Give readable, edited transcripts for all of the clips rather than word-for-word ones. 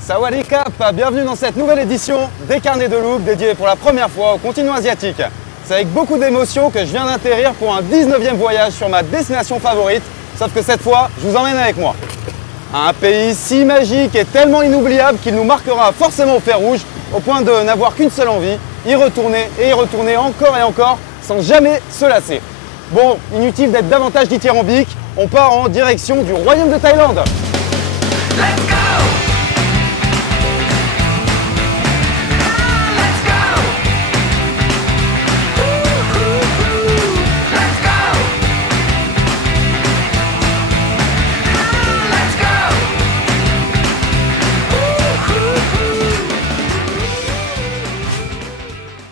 Sawadee Kap, bienvenue dans cette nouvelle édition des Carnets de Look dédiée pour la première fois au continent asiatique. C'est avec beaucoup d'émotion que je viens d'atterrir pour un 19e voyage sur ma destination favorite, sauf que cette fois, je vous emmène avec moi. Un pays si magique et tellement inoubliable qu'il nous marquera forcément au fer rouge, au point de n'avoir qu'une seule envie, y retourner et y retourner encore et encore, sans jamais se lasser. Bon, inutile d'être davantage dithyrambique, on part en direction du royaume de Thaïlande. Let's go!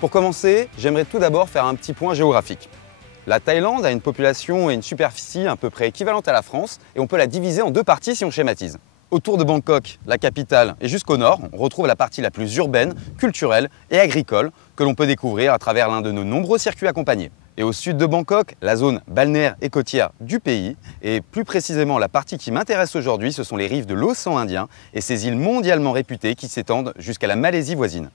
Pour commencer, j'aimerais tout d'abord faire un petit point géographique. La Thaïlande a une population et une superficie à peu près équivalentes à la France et on peut la diviser en deux parties si on schématise. Autour de Bangkok, la capitale, et jusqu'au nord, on retrouve la partie la plus urbaine, culturelle et agricole que l'on peut découvrir à travers l'un de nos nombreux circuits accompagnés. Et au sud de Bangkok, la zone balnéaire et côtière du pays, et plus précisément la partie qui m'intéresse aujourd'hui, ce sont les rives de l'océan Indien et ces îles mondialement réputées qui s'étendent jusqu'à la Malaisie voisine.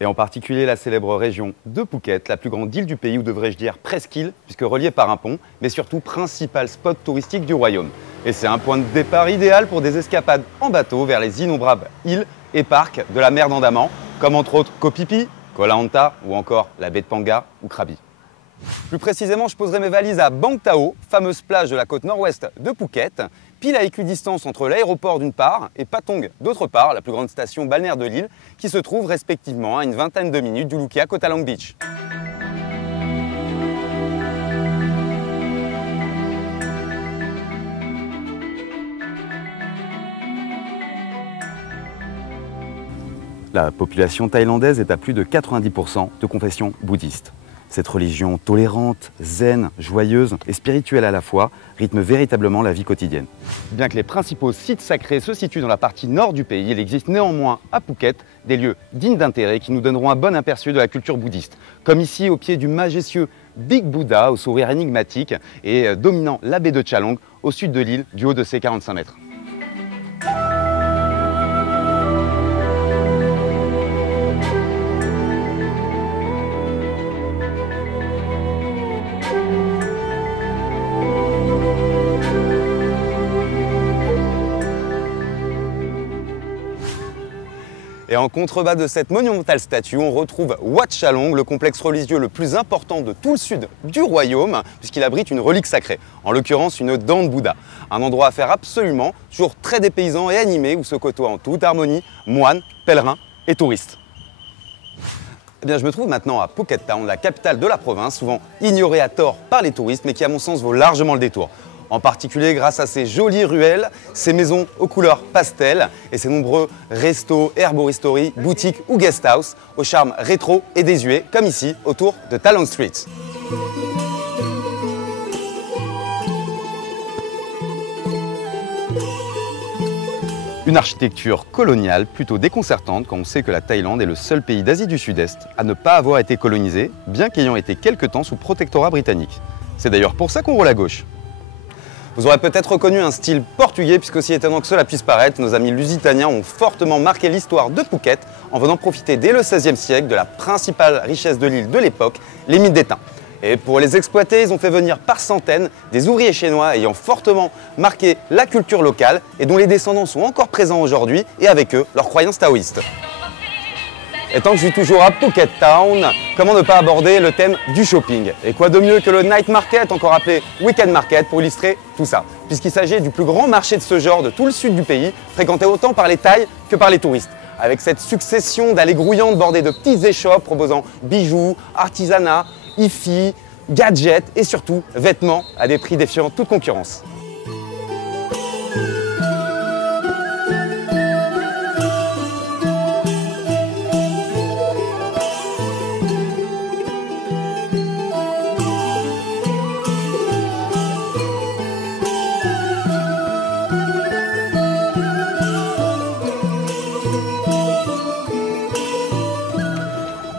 Et en particulier la célèbre région de Phuket, la plus grande île du pays, ou devrais-je dire presqu'île, puisque reliée par un pont, mais surtout principal spot touristique du royaume. Et c'est un point de départ idéal pour des escapades en bateau vers les innombrables îles et parcs de la mer d'Andaman, comme entre autres Koh Phi Phi, Koh Lanta ou encore la baie de Panga ou Krabi. Plus précisément, je poserai mes valises à Bang Tao, fameuse plage de la côte nord-ouest de Phuket, pile à équidistance entre l'aéroport d'une part et Patong d'autre part, la plus grande station balnéaire de l'île, qui se trouve respectivement à une vingtaine de minutes du Lukia Koh Talang Beach. La population thaïlandaise est à plus de 90% de confession bouddhiste. Cette religion tolérante, zen, joyeuse et spirituelle à la fois rythme véritablement la vie quotidienne. Bien que les principaux sites sacrés se situent dans la partie nord du pays, il existe néanmoins à Phuket des lieux dignes d'intérêt qui nous donneront un bon aperçu de la culture bouddhiste. Comme ici au pied du majestueux Big Buddha au sourire énigmatique et dominant la baie de Chalong au sud de l'île du haut de ses 45 mètres. Et en contrebas de cette monumentale statue, on retrouve Wat Chalong, le complexe religieux le plus important de tout le sud du royaume, puisqu'il abrite une relique sacrée, en l'occurrence une dent de Bouddha. Un endroit à faire absolument, toujours très dépaysant et animé, où se côtoient en toute harmonie moines, pèlerins et touristes. Eh bien, je me trouve maintenant à Phuket Town, la capitale de la province, souvent ignorée à tort par les touristes, mais qui à mon sens vaut largement le détour. En particulier grâce à ses jolies ruelles, ses maisons aux couleurs pastel et ses nombreux restos, herboristeries, boutiques ou guest house au charme rétro et désuet, comme ici autour de Talang Street. Une architecture coloniale plutôt déconcertante quand on sait que la Thaïlande est le seul pays d'Asie du Sud-Est à ne pas avoir été colonisé, bien qu'ayant été quelque temps sous protectorat britannique. C'est d'ailleurs pour ça qu'on roule à gauche. Vous aurez peut-être reconnu un style portugais, puisque aussi étonnant que cela puisse paraître, nos amis lusitaniens ont fortement marqué l'histoire de Phuket en venant profiter dès le XVIe siècle de la principale richesse de l'île de l'époque, les mines d'étain. Et pour les exploiter, ils ont fait venir par centaines des ouvriers chinois ayant fortement marqué la culture locale et dont les descendants sont encore présents aujourd'hui et avec eux leurs croyances taoïstes. Et tant que je suis toujours à Phuket Town, comment ne pas aborder le thème du shopping? Et quoi de mieux que le night market, encore appelé weekend market, pour illustrer tout ça, puisqu'il s'agit du plus grand marché de ce genre de tout le sud du pays, fréquenté autant par les Thaïs que par les touristes. Avec cette succession d'allées grouillantes bordées de petites échoppes proposant bijoux, artisanat, hi-fi, gadgets et surtout vêtements à des prix défiant toute concurrence.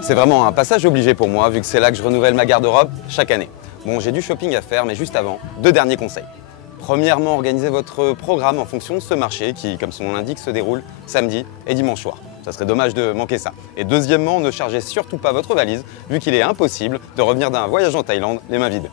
C'est vraiment un passage obligé pour moi, vu que c'est là que je renouvelle ma garde-robe chaque année. Bon, j'ai du shopping à faire, mais juste avant, deux derniers conseils. Premièrement, organisez votre programme en fonction de ce marché qui, comme son nom l'indique, se déroule samedi et dimanche soir. Ça serait dommage de manquer ça. Et deuxièmement, ne chargez surtout pas votre valise, vu qu'il est impossible de revenir d'un voyage en Thaïlande les mains vides.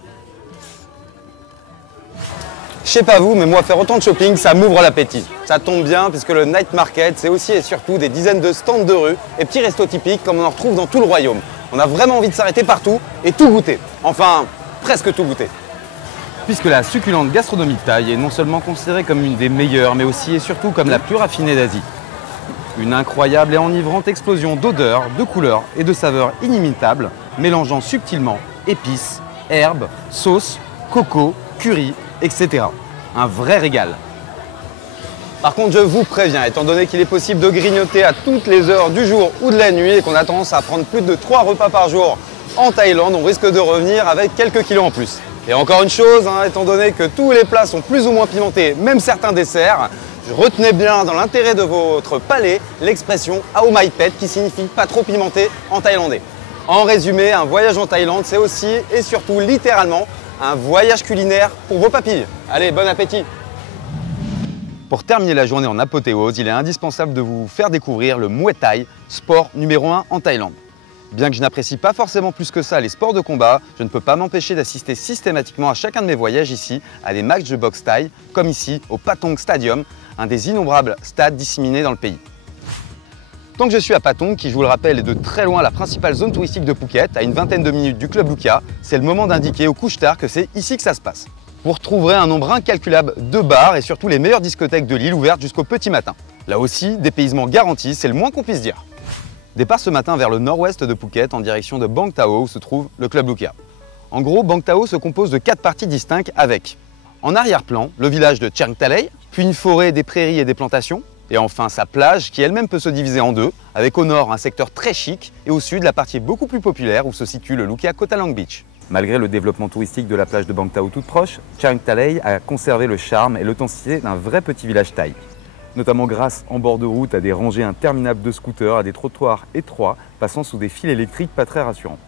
Je sais pas vous, mais moi faire autant de shopping, ça m'ouvre l'appétit. Ça tombe bien, puisque le night market, c'est aussi et surtout des dizaines de stands de rue et petits restos typiques comme on en retrouve dans tout le royaume. On a vraiment envie de s'arrêter partout et tout goûter. Enfin, presque tout goûter. Puisque la succulente gastronomie thaï est non seulement considérée comme une des meilleures, mais aussi et surtout comme la plus raffinée d'Asie. Une incroyable et enivrante explosion d'odeurs, de couleurs et de saveurs inimitables, mélangeant subtilement épices, herbes, sauces, coco, curry, etc. Un vrai régal. Par contre, je vous préviens, étant donné qu'il est possible de grignoter à toutes les heures du jour ou de la nuit et qu'on a tendance à prendre plus de 3 repas par jour en Thaïlande, on risque de revenir avec quelques kilos en plus. Et encore une chose, étant donné que tous les plats sont plus ou moins pimentés, même certains desserts, retenez bien dans l'intérêt de votre palais l'expression Ao Mai Pet qui signifie pas trop pimenté en thaïlandais. En résumé, un voyage en Thaïlande, c'est aussi et surtout littéralement un voyage culinaire pour vos papilles. Allez, bon appétit! Pour terminer la journée en apothéose, il est indispensable de vous faire découvrir le Muay Thai, sport numéro 1 en Thaïlande. Bien que je n'apprécie pas forcément plus que ça les sports de combat, je ne peux pas m'empêcher d'assister systématiquement à chacun de mes voyages ici à des matchs de boxe thaï, comme ici au Patong Stadium, un des innombrables stades disséminés dans le pays. Tant que je suis à Patong, qui je vous le rappelle est de très loin la principale zone touristique de Phuket, à une vingtaine de minutes du Club Lukia, c'est le moment d'indiquer aux couche-tard que c'est ici que ça se passe. Vous retrouverez un nombre incalculable de bars et surtout les meilleures discothèques de l'île ouvertes jusqu'au petit matin. Là aussi, dépaysement garanti, c'est le moins qu'on puisse dire. Départ ce matin vers le nord-ouest de Phuket en direction de Bang Tao où se trouve le Club Lukia. En gros, Bang Tao se compose de 4 parties distinctes avec, en arrière-plan, le village de Chang Talei, puis une forêt, des prairies et des plantations, et enfin sa plage qui elle-même peut se diviser en deux, avec au nord un secteur très chic et au sud la partie beaucoup plus populaire où se situe le Lukia Kotalang Beach. Malgré le développement touristique de la plage de Bang Tao toute proche, Chang Talei a conservé le charme et l'authenticité d'un vrai petit village thaï. Notamment grâce en bord de route à des rangées interminables de scooters, à des trottoirs étroits passant sous des fils électriques pas très rassurants.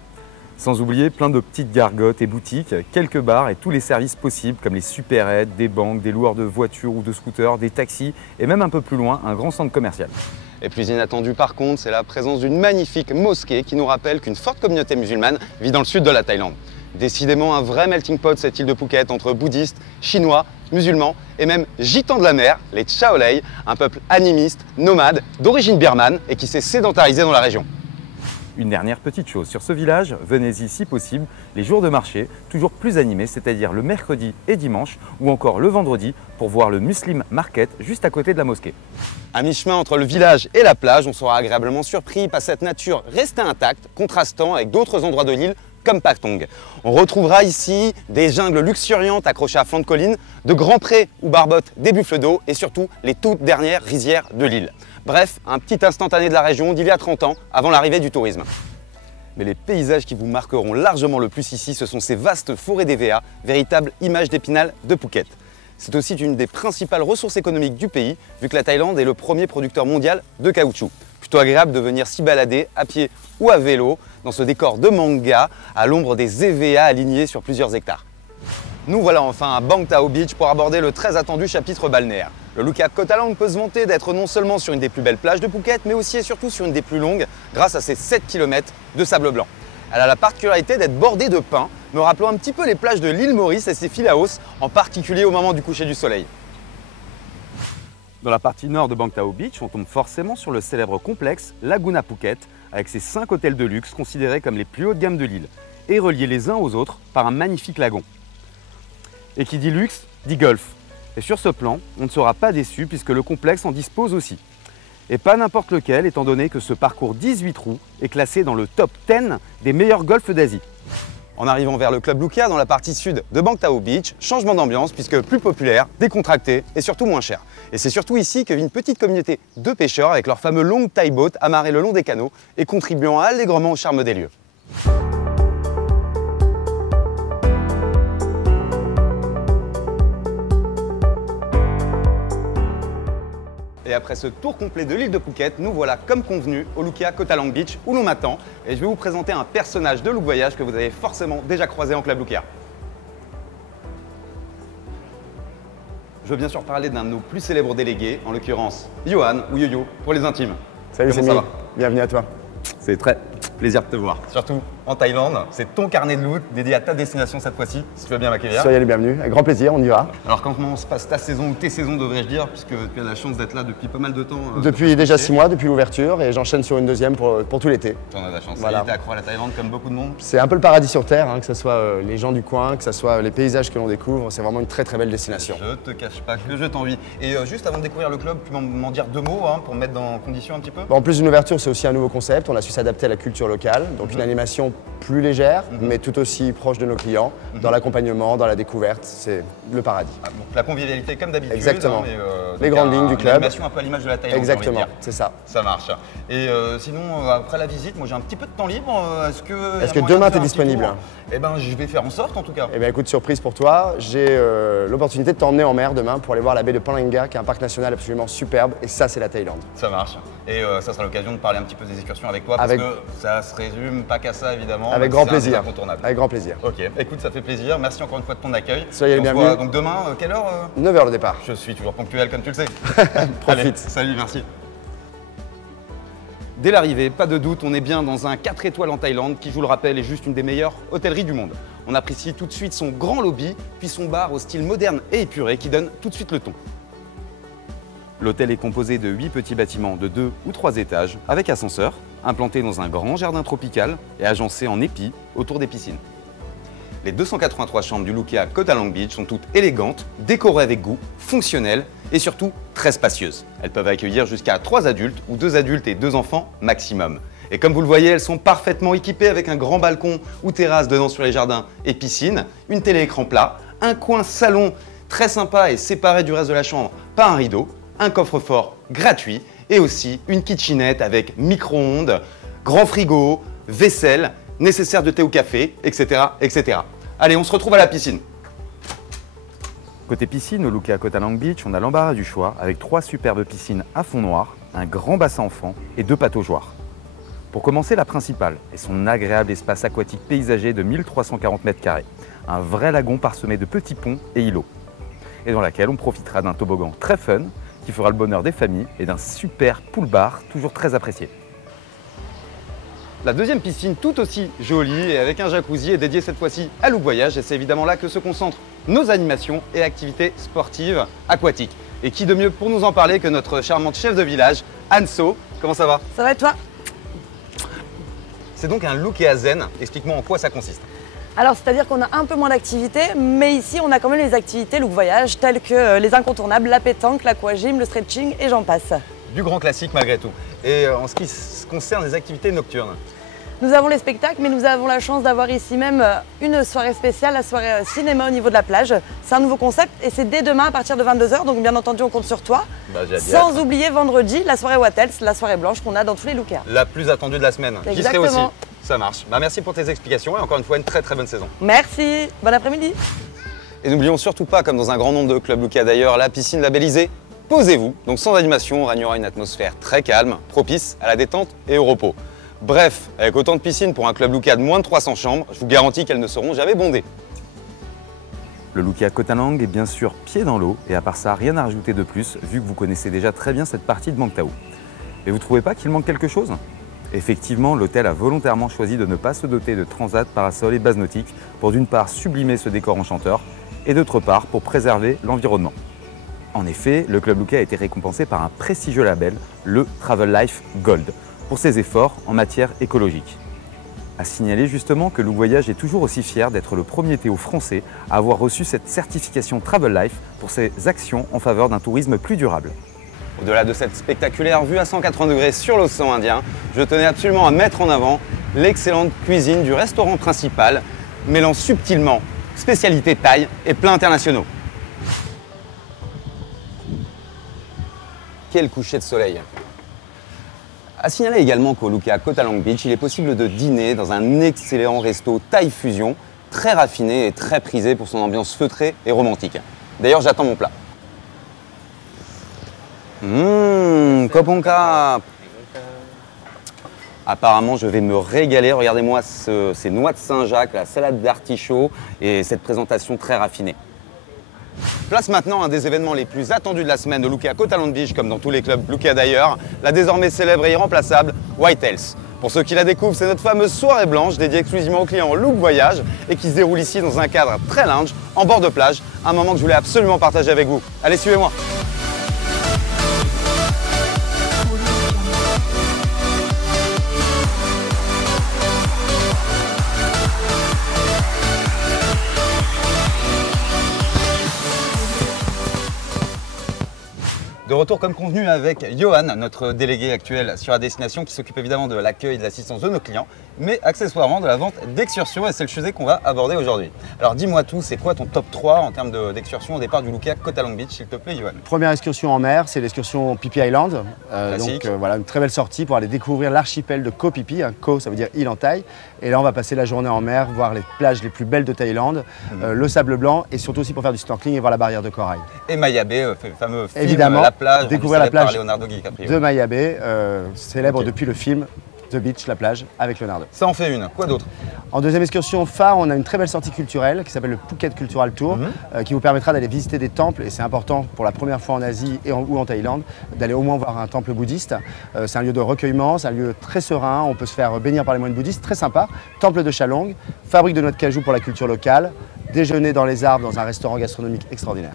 Sans oublier plein de petites gargotes et boutiques, quelques bars et tous les services possibles comme les supérettes, des banques, des loueurs de voitures ou de scooters, des taxis et même un peu plus loin un grand centre commercial. Et plus inattendu par contre, c'est la présence d'une magnifique mosquée qui nous rappelle qu'une forte communauté musulmane vit dans le sud de la Thaïlande. Décidément un vrai melting pot cette île de Phuket entre bouddhistes, chinois, musulmans et même gitans de la mer, les Chaolei, un peuple animiste, nomade, d'origine birmane et qui s'est sédentarisé dans la région. Une dernière petite chose sur ce village, venez-y si possible les jours de marché, toujours plus animés, c'est-à-dire le mercredi et dimanche, ou encore le vendredi pour voir le Muslim Market juste à côté de la mosquée. À mi-chemin entre le village et la plage, on sera agréablement surpris par cette nature restée intacte, contrastant avec d'autres endroits de l'île comme Patong. On retrouvera ici des jungles luxuriantes accrochées à flanc de colline, de grands prés où barbotent des buffles d'eau et surtout les toutes dernières rizières de l'île. Bref, un petit instantané de la région d'il y a 30 ans, avant l'arrivée du tourisme. Mais les paysages qui vous marqueront largement le plus ici, ce sont ces vastes forêts d'EVA, véritable image d'Épinal de Phuket. C'est aussi une des principales ressources économiques du pays, vu que la Thaïlande est le premier producteur mondial de caoutchouc. Plutôt agréable de venir s'y balader à pied ou à vélo dans ce décor de manga à l'ombre des EVA alignés sur plusieurs hectares. Nous voilà enfin à Bang Tao Beach pour aborder le très attendu chapitre balnéaire. Le Lukia Kotalang peut se vanter d'être non seulement sur une des plus belles plages de Phuket, mais aussi et surtout sur une des plus longues grâce à ses 7 km de sable blanc. Elle a la particularité d'être bordée de pins, me rappelant un petit peu les plages de l'île Maurice et ses Philaos, en particulier au moment du coucher du soleil. Dans la partie nord de Bang Tao Beach, on tombe forcément sur le célèbre complexe Laguna Phuket, avec ses 5 hôtels de luxe considérés comme les plus haut de gamme de l'île, et reliés les uns aux autres par un magnifique lagon. Et qui dit luxe, dit golf. Et sur ce plan, on ne sera pas déçu puisque le complexe en dispose aussi. Et pas n'importe lequel, étant donné que ce parcours 18 trous est classé dans le top 10 des meilleurs golfs d'Asie. En arrivant vers le Club Lukia dans la partie sud de Bang Tao Beach, changement d'ambiance puisque plus populaire, décontracté et surtout moins cher. Et c'est surtout ici que vit une petite communauté de pêcheurs avec leurs fameux long Thai boats amarrés le long des canaux et contribuant allègrement au charme des lieux. Et après ce tour complet de l'île de Phuket, nous voilà comme convenu au Lukia Kotalang Beach où l'on m'attend et je vais vous présenter un personnage de Look Voyage que vous avez forcément déjà croisé en Club Lukia. Je veux bien sûr parler d'un de nos plus célèbres délégués, en l'occurrence Johan ou Yo-Yo pour les intimes. Salut Comment Samy, ça va? bienvenue à toi. C'est très plaisir de te voir. Surtout en Thaïlande, c'est ton carnet de loot dédié à ta destination cette fois-ci, si tu veux bien m'accueillir. Soyez les bienvenus, avec grand plaisir, on y va. Alors comment se passe ta saison ou tes saisons devrais-je dire, puisque tu as la chance d'être là depuis pas mal de temps. Depuis déjà 6 mois, depuis l'ouverture, et j'enchaîne sur une deuxième pour tout l'été. Tu en as de la chance, Voilà. t'es accro à la Thaïlande comme beaucoup de monde. C'est un peu le paradis sur Terre, hein, que ce soit les gens du coin, que ce soit les paysages que l'on découvre, c'est vraiment une très très belle destination. Je te cache pas que je t'envie. Et juste avant de découvrir le club, tu peux m'en dire 2 mots pour me mettre en condition un petit peu? Bon, en plus d'une ouverture, c'est aussi un nouveau concept, on a su s'adapter à la culture locale, donc une animation plus légère, mais tout aussi proche de nos clients, dans l'accompagnement, dans la découverte, c'est le paradis. Ah, donc la convivialité comme d'habitude. Exactement. Mais, Les grandes lignes du club. Une animation un peu à l'image de la Thaïlande. Exactement, j'ai envie de dire. c'est ça. Ça marche. Et sinon, après la visite, moi j'ai un petit peu de temps libre. Est-ce que demain, tu es disponible? Eh ben, je vais faire en sorte en tout cas. Eh bien écoute, surprise pour toi, j'ai l'opportunité de t'emmener en mer demain pour aller voir la baie de Palinga, qui est un parc national absolument superbe, et ça c'est la Thaïlande. Ça marche. Et ça sera l'occasion de parler un petit peu des excursions avec toi, parce que ça se résume pas qu'à ça évidemment. Avec grand plaisir. C'est incontournable. Avec grand plaisir. Ok, écoute, ça fait plaisir. Merci encore une fois de ton accueil. Soyez les On se bienvenus. voit donc demain, quelle heure 9h le départ. Je suis toujours ponctuel comme tu le sais. Profite. Allez, salut, merci. Dès l'arrivée, pas de doute, on est bien dans un 4 étoiles en Thaïlande qui, je vous le rappelle, est juste une des meilleures hôtelleries du monde. On apprécie tout de suite son grand lobby, puis son bar au style moderne et épuré qui donne tout de suite le ton. L'hôtel est composé de 8 petits bâtiments de 2 ou 3 étages avec ascenseur, implanté dans un grand jardin tropical et agencé en épis autour des piscines. Les 283 chambres du Lukia Koh Talang Beach sont toutes élégantes, décorées avec goût, fonctionnelles et surtout très spacieuses. Elles peuvent accueillir jusqu'à 3 adultes ou 2 adultes et 2 enfants maximum. Et comme vous le voyez, elles sont parfaitement équipées avec un grand balcon ou terrasse donnant sur les jardins et piscines, une télé-écran plat, un coin salon très sympa et séparé du reste de la chambre par un rideau, un coffre-fort gratuit et aussi une kitchenette avec micro-ondes, grand frigo, vaisselle, nécessaire de thé ou café, etc., etc. Allez, on se retrouve à la piscine. Côté piscine, au Lukia Koh Talang Beach, on a l'embarras du choix avec 3 superbes piscines à fond noir, un grand bassin enfant et 2 pataugeoires. Pour commencer, la principale est son agréable espace aquatique paysager de 1340 m², un vrai lagon parsemé de petits ponts et îlots, et dans laquelle on profitera d'un toboggan très fun qui fera le bonheur des familles et d'un super pool bar toujours très apprécié. La deuxième piscine, tout aussi jolie et avec un jacuzzi, est dédiée cette fois-ci à Look Voyage et c'est évidemment là que se concentrent nos animations et activités sportives aquatiques. Et qui de mieux pour nous en parler que notre charmante chef de village, Anso. Comment ça va? Ça va et toi? C'est donc un Lukia Zen. Explique-moi en quoi ça consiste. Alors, c'est-à-dire qu'on a un peu moins d'activités, mais ici, on a quand même les activités Look Voyage, telles que les incontournables, la pétanque, l'aquagym, le stretching et j'en passe. Du grand classique malgré tout. Et en ce qui concerne les activités nocturnes, Nous avons les spectacles, mais nous avons la chance d'avoir ici même une soirée spéciale, la soirée cinéma au niveau de la plage. C'est un nouveau concept et c'est dès demain à partir de 22 h, donc bien entendu, on compte sur toi. Sans oublier vendredi, la soirée Wattels, la soirée blanche qu'on a dans tous les Lukia. la plus attendue de la semaine. Qui serait Exactement. aussi. Ça marche. Merci pour tes explications et encore une fois, une très très bonne saison. Merci, bon après-midi. Et n'oublions surtout pas, comme dans un grand nombre de clubs Lukia d'ailleurs, la piscine labellisée Posez-vous. Donc sans animation, régnera une atmosphère très calme, propice à la détente et au repos. Bref, avec autant de piscines pour un club Lukia de moins de 300 chambres, je vous garantis qu'elles ne seront jamais bondées. Le Lukia Koh Talang est bien sûr pied dans l'eau et à part ça, rien à rajouter de plus vu que vous connaissez déjà très bien cette partie de Mang Tao. Mais vous trouvez pas qu'il manque quelque chose? Effectivement, l'hôtel a volontairement choisi de ne pas se doter de transat, parasol et base nautique pour d'une part sublimer ce décor enchanteur et d'autre part pour préserver l'environnement. En effet, le Club Lukia a été récompensé par un prestigieux label, le Travel Life Gold, pour ses efforts en matière écologique. À signaler justement que Look Voyage est toujours aussi fier d'être le premier Théo français à avoir reçu cette certification Travel Life pour ses actions en faveur d'un tourisme plus durable. Au-delà de cette spectaculaire vue à 180 degrés sur l'océan Indien, je tenais absolument à mettre en avant l'excellente cuisine du restaurant principal, mêlant subtilement spécialités thaï et plats internationaux. Quel coucher de soleil! À signaler également qu'au Lukia Koh Talang Beach, il est possible de dîner dans un excellent resto Thai Fusion, très raffiné et très prisé pour son ambiance feutrée et romantique. D'ailleurs, j'attends mon plat. Koponka. Apparemment, je vais me régaler. Regardez-moi ces noix de Saint-Jacques, la salade d'artichaut et cette présentation très raffinée. Place maintenant à un des événements les plus attendus de la semaine de Lukea Coatland Beach, comme dans tous les clubs Lukea d'ailleurs, la désormais célèbre et irremplaçable White Health. Pour ceux qui la découvrent, c'est notre fameuse soirée blanche dédiée exclusivement aux clients Look Voyage et qui se déroule ici dans un cadre très lounge, en bord de plage, un moment que je voulais absolument partager avec vous. Allez, suivez-moi. De retour comme convenu avec Johan, notre délégué actuel sur la destination qui s'occupe évidemment de l'accueil et de l'assistance de nos clients, mais accessoirement de la vente d'excursions et c'est le sujet qu'on va aborder aujourd'hui. Alors dis-moi tout, c'est quoi ton top 3 en termes d'excursions au départ du Lukea Coatland Beach, s'il te plaît Johan? Première excursion en mer, c'est l'excursion Phi Phi Island. Voilà, une très belle sortie pour aller découvrir l'archipel de Koh Phi Phi. Koh, ça veut dire île en Thaï. Et là, on va passer la journée en mer, voir les plages les plus belles de Thaïlande, le sable blanc et surtout aussi pour faire du snorkeling et voir la barrière de corail. Et Maya Bay, le fameux film, évidemment, la plage, découvrir la plage de Maya Bay, célèbre depuis le film The Beach, la plage, avec Leonardo. Ça en fait une. Quoi d'autre? En deuxième excursion phare, on a une très belle sortie culturelle qui s'appelle le Phuket Cultural Tour, qui vous permettra d'aller visiter des temples, et c'est important pour la première fois en Asie ou en Thaïlande, d'aller au moins voir un temple bouddhiste. C'est un lieu de recueillement, c'est un lieu très serein, on peut se faire bénir par les moines bouddhistes, très sympa. Temple de Chalong, fabrique de noix de cajou pour la culture locale, déjeuner dans les arbres dans un restaurant gastronomique extraordinaire.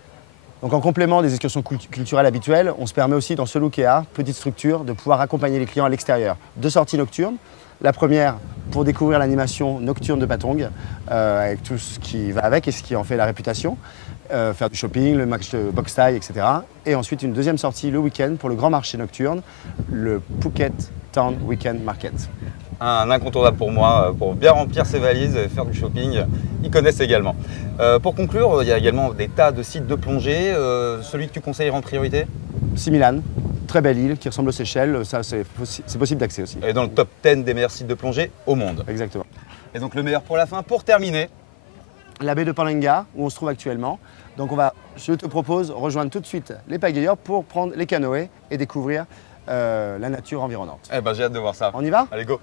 Donc en complément des excursions culturelles habituelles, on se permet aussi dans ce Lukea, petite structure, de pouvoir accompagner les clients à l'extérieur. 2 sorties nocturnes. La première pour découvrir l'animation nocturne de Patong, avec tout ce qui va avec et ce qui en fait la réputation. Faire du shopping, le match de boxe thaï, etc. Et ensuite une deuxième sortie le week-end pour le grand marché nocturne, le Phuket Town Weekend Market. Un incontournable pour moi, pour bien remplir ses valises et faire du shopping, ils connaissent également. Pour conclure, il y a également des tas de sites de plongée. Celui que tu conseillerais en priorité? Similan, très belle île qui ressemble aux Seychelles, ça c'est possible d'accès aussi. Et dans le top 10 des meilleurs sites de plongée au monde. Exactement. Et donc le meilleur pour la fin, pour terminer. La baie de Palenga, où on se trouve actuellement. Donc je te propose de rejoindre tout de suite les pagayeurs pour prendre les canoës et découvrir la nature environnante. Eh ben j'ai hâte de voir ça. On y va? Allez, go!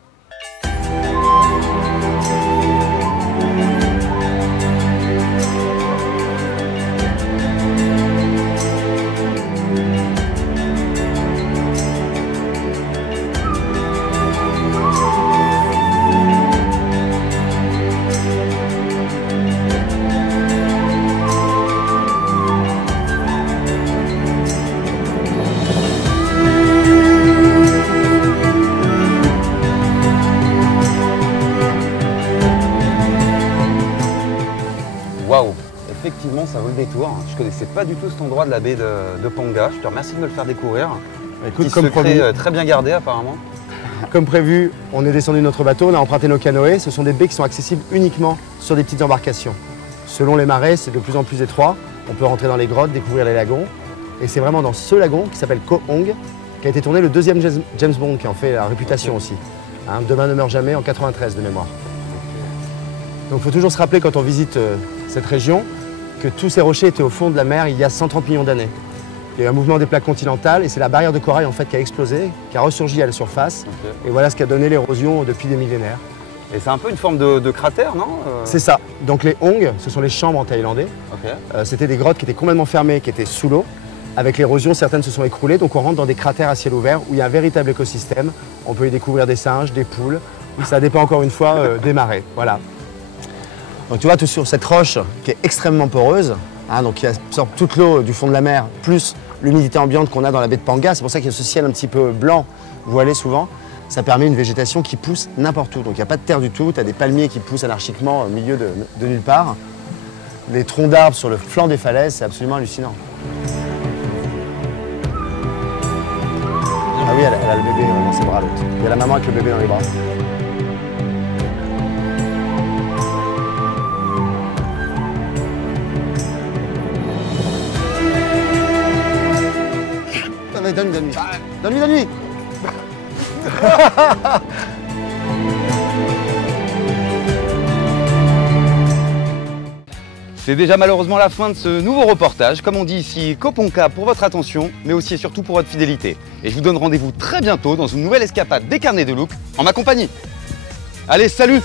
Waouh, effectivement ça vaut le détour. Je ne connaissais pas du tout cet endroit de la baie de Panga. Je te remercie de me le faire découvrir. Écoute, comme promis, très bien gardé apparemment. Comme prévu, on est descendu de notre bateau, on a emprunté nos canoës. Ce sont des baies qui sont accessibles uniquement sur des petites embarcations. Selon les marées, c'est de plus en plus étroit. On peut rentrer dans les grottes, découvrir les lagons. Et c'est vraiment dans ce lagon qui s'appelle Koh Hong qui a été tourné le deuxième James Bond qui en fait la réputation aussi. Hein, Demain ne meurt jamais en 93 de mémoire. Donc il faut toujours se rappeler quand on visite cette région que tous ces rochers étaient au fond de la mer il y a 130 millions d'années. Il y a eu un mouvement des plaques continentales et c'est la barrière de corail en fait qui a explosé, qui a ressurgi à la surface. Et voilà ce qui a donné l'érosion depuis des millénaires. Et c'est un peu une forme de cratère, non? C'est ça. Donc les Hong, ce sont les chambres en thaïlandais. C'était des grottes qui étaient complètement fermées, qui étaient sous l'eau. Avec l'érosion, certaines se sont écroulées, donc on rentre dans des cratères à ciel ouvert où il y a un véritable écosystème. On peut y découvrir des singes, des poules. Ça dépend encore une fois des marées. Voilà. Donc tu vois, tout sur cette roche qui est extrêmement poreuse, hein, donc qui absorbe toute l'eau du fond de la mer, plus l'humidité ambiante qu'on a dans la baie de Panga. C'est pour ça qu'il y a ce ciel un petit peu blanc, voilé souvent. Ça permet une végétation qui pousse n'importe où. Donc il n'y a pas de terre du tout, tu as des palmiers qui poussent anarchiquement au milieu de nulle part. Les troncs d'arbres sur le flanc des falaises, c'est absolument hallucinant. Ah oui, elle a le bébé dans ses bras, l'autre. Il y a la maman avec le bébé dans les bras. Donne-lui. Donne-lui. C'est déjà malheureusement la fin de ce nouveau reportage. Comme on dit ici, Koh Pongka pour votre attention, mais aussi et surtout pour votre fidélité. Et je vous donne rendez-vous très bientôt dans une nouvelle escapade des carnets de Look en ma compagnie. Allez, salut!